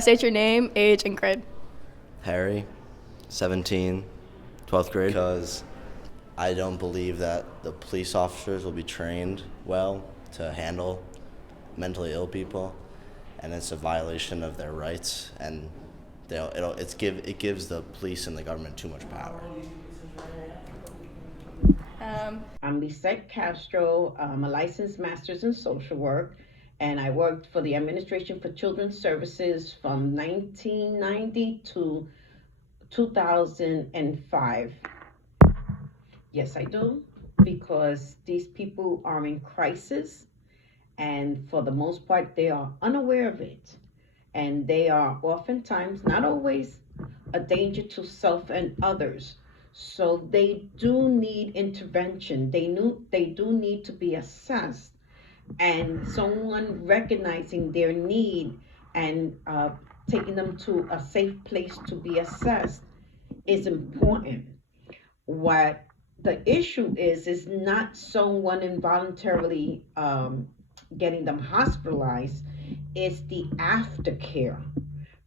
State your name, age, and grade. Harry, 17, 12th grade. Because I don't believe that the police officers will be trained well to handle mentally ill people, and it's a violation of their rights, and it gives the police and the government too much power. I'm Lisette Castro. I'm a licensed master's in social work, and I worked for the Administration for Children's Services from 1990 to 2005. Yes, I do, because these people are in crisis, and for the most part, they are unaware of it. And they are oftentimes, not always, a danger to self and others. So they do need intervention. They do need to be assessed, and someone recognizing their need and taking them to a safe place to be assessed is important. What the issue is not someone involuntarily getting them hospitalized. It's the aftercare,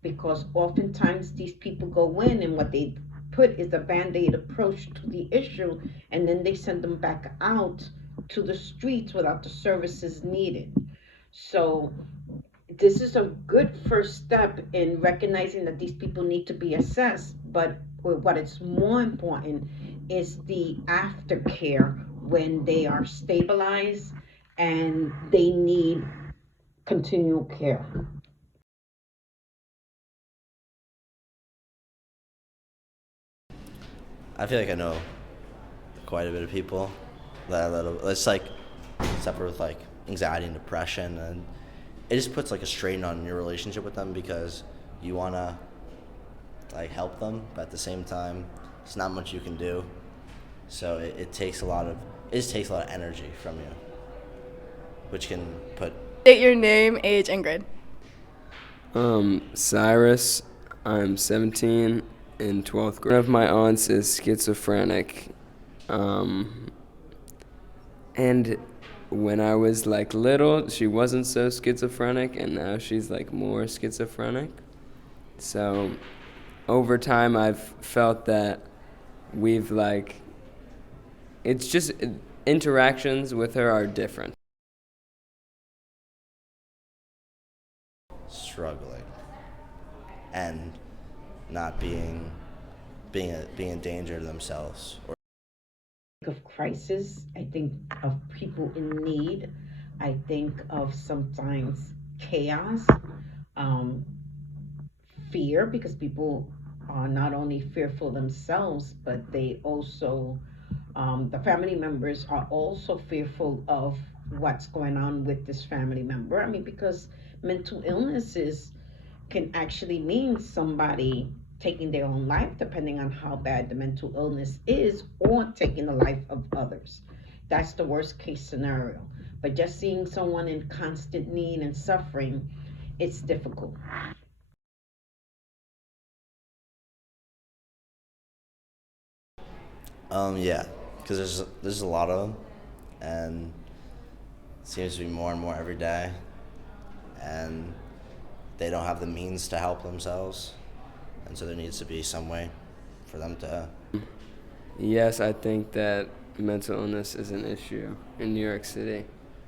because oftentimes these people go in and what they put is a band-aid approach to the issue, and then they send them back out to the streets without the services needed. So this is a good first step in recognizing that these people need to be assessed, but what is more important is the aftercare when they are stabilized and they need continual care. I feel like I know quite a bit of people it's like suffer with like anxiety and depression, and it just puts like a strain on your relationship with them because you want to like help them, but at the same time it's not much you can do, so it just takes a lot of energy from you, which can put. State your name, age, and grade. Cyrus, I'm 17 in 12th grade. One of my aunts is schizophrenic. And when I was like little, she wasn't so schizophrenic, and now she's like more schizophrenic. So over time, I've felt that we've like, it's just interactions with her are different. Struggling and not being in danger to themselves. Or Of crisis, I think of people in need, I think of sometimes chaos, um, fear, because people are not only fearful themselves, but they also, the family members are also fearful of what's going on with this family member. I mean, because mental illnesses can actually mean somebody taking their own life, depending on how bad the mental illness is, or taking the life of others. That's the worst case scenario. But just seeing someone in constant need and suffering, it's difficult. Yeah, because there's a lot of them, and it seems to be more and more every day, and they don't have the means to help themselves, and so there needs to be some way for them to. Yes, I think that mental illness is an issue in New York City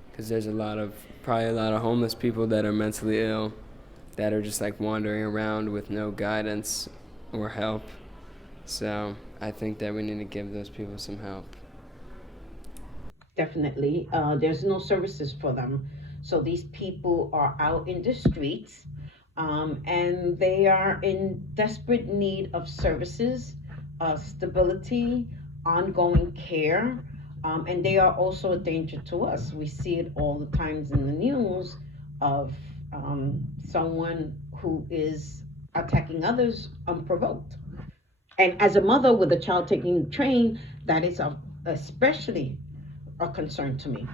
because there's probably a lot of homeless people that are mentally ill that are just like wandering around with no guidance or help. So I think that we need to give those people some help. Definitely. There's no services for them. So these people are out in the streets, and they are in desperate need of services, stability, ongoing care, and they are also a danger to us. We see it all the times in the news of someone who is attacking others unprovoked. And as a mother with a child taking the train, that is especially a concern to me.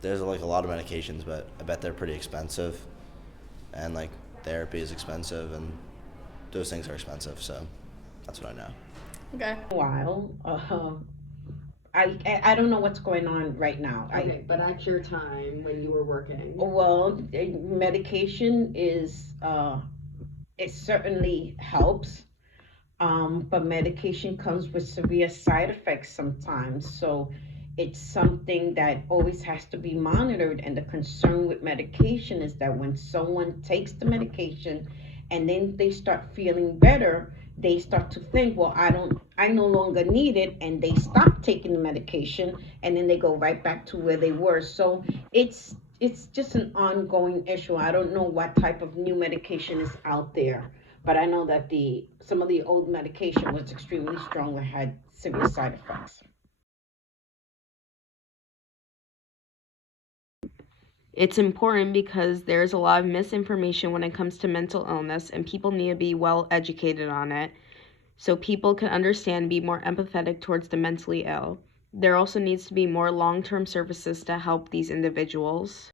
There's like a lot of medications, but I bet they're pretty expensive, and like therapy is expensive, and those things are expensive. So that's what I know. Okay. While I don't know what's going on right now. Okay, but at your time when you were working. Well, medication it certainly helps, but medication comes with severe side effects sometimes. So it's something that always has to be monitored. And the concern with medication is that when someone takes the medication and then they start feeling better, they start to think, well, I no longer need it, and they stop taking the medication, and then they go right back to where they were. So it's just an ongoing issue. I don't know what type of new medication is out there, but I know that the some of the old medication was extremely strong and had severe side effects. It's important because there's a lot of misinformation when it comes to mental illness, and people need to be well educated on it so people can understand and be more empathetic towards the mentally ill. There also needs to be more long term services to help these individuals.